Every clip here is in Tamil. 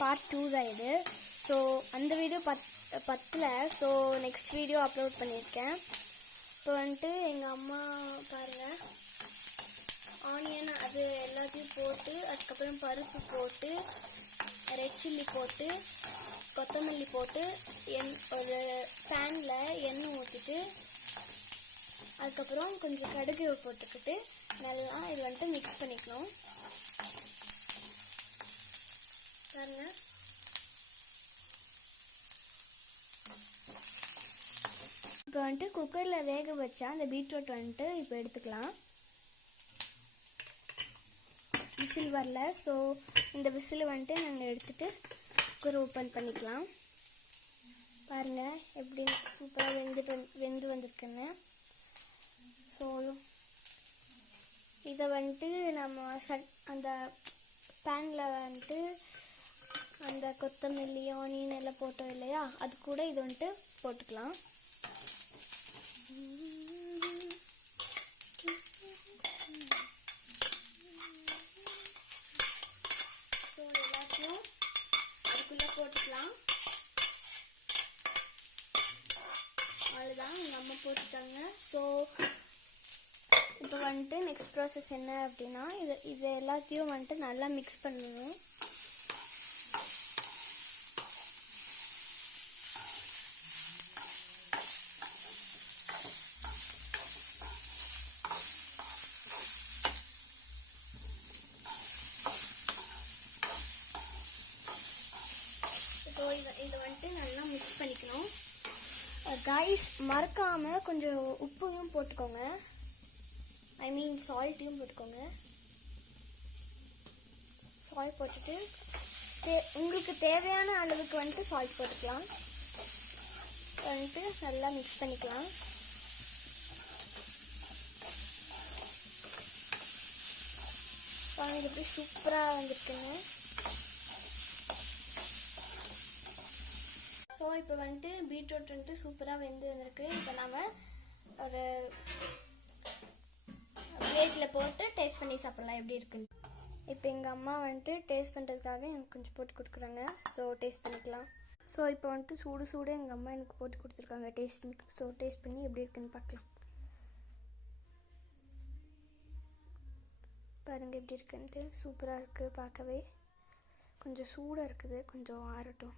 பார்ட் 2 தான் இது. ஸோ அந்த வீடியோ பத்தல. ஸோ நெக்ஸ்ட் வீடியோ அப்லோட் பண்ணியிருக்கேன். இப்போ வந்துட்டு எங்கள் அம்மா பாருங்கள், ஆனியன் அது எல்லாத்தையும் போட்டு, அதுக்கப்புறம் பருப்பு போட்டு, ரெட் சில்லி போட்டு, கொத்தமல்லி போட்டு, ஒரு பேனில் எண்ணெய் ஊற்றிட்டு, அதுக்கப்புறம் கொஞ்சம் கடுகு போட்டுக்கிட்டு நல்லா இது வந்துட்டு மிக்ஸ் பண்ணிக்கணும். பாருங்க, இப்போ வந்துட்டு குக்கரில் வேக வச்சா அந்த பீட்ரூட் வந்துட்டு இப்போ எடுத்துக்கலாம். விசில் வரல. ஸோ இந்த விசில் வந்துட்டு நாங்கள் எடுத்துகிட்டு குக்கர் ஓப்பன் பண்ணிக்கலாம். பாருங்கள் எப்படி சூப்பராக வெந்து வந்திருக்குன்னு. ஸோ இதை வந்துட்டு நம்ம அந்த பேனில் வந்துட்டு அந்த கொத்தமல்லி ஆனியன் எல்லாம் போட்டோம் இல்லையா, அது கூட இது வந்துட்டு போட்டுக்கலாம். ஸோ எல்லாத்தையும் அதுக்குள்ளே போட்டுக்கலாம். அவ்வளோதான், எங்கள் அம்மா போட்டுட்டாங்க. ஸோ இப்போ வந்துட்டு நெக்ஸ்ட் ப்ராசஸ் என்ன அப்படின்னா, இது எல்லாத்தையும் வந்துட்டு நல்லா மிக்ஸ் பண்ணணும். ஸோ இதை வந்துட்டு நல்லா மிக்ஸ் பண்ணிக்கணும். கைஸ், மறக்காமல் கொஞ்சம் உப்பையும் போட்டுக்கோங்க. ஐ மீன் சால்ட்டையும் போட்டுக்கோங்க. சால்ட் போட்டுட்டு உங்களுக்கு தேவையான அளவுக்கு வந்துட்டு சால்ட் போட்டுக்கலாம். வந்துட்டு நல்லா மிக்ஸ் பண்ணிக்கலாம். பாருங்க எப்படி சூப்பராக வந்துருக்குங்க. ஸோ இப்போ வந்துட்டு பீட்ரூட் வந்துட்டு சூப்பராக வெந்து வந்திருக்கு. இப்போ நம்ம ஒரு பிளேட்டில் போட்டு டேஸ்ட் பண்ணி சாப்பிட்லாம் எப்படி இருக்குன்னு. இப்போ எங்கள் அம்மா வந்துட்டு டேஸ்ட் பண்ணுறதுக்காக எனக்கு கொஞ்சம் போட்டு கொடுக்குறாங்க. ஸோ டேஸ்ட் பண்ணிக்கலாம். ஸோ இப்போ வந்துட்டு சூடு எங்கள் அம்மா எனக்கு போட்டு கொடுத்துருக்காங்க டேஸ்ட். ஸோ டேஸ்ட் பண்ணி எப்படி இருக்குன்னு பார்க்கலாம். பாருங்கள் எப்படி இருக்குன்ட்டு. சூப்பராக இருக்குது பார்க்கவே. கொஞ்சம் சூடாக இருக்குது, கொஞ்சம் ஆறட்டும்.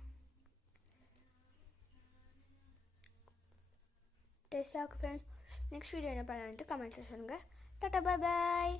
டேஸ்டாக இருக்குது ஃப்ரெண்ட்ஸ். நெக்ஸ்ட் வீடியோ என்ன பண்ணலான்ட்டு கமெண்ட்டில் சொல்லுங்கள். டாட்டா, பாய் பாய்.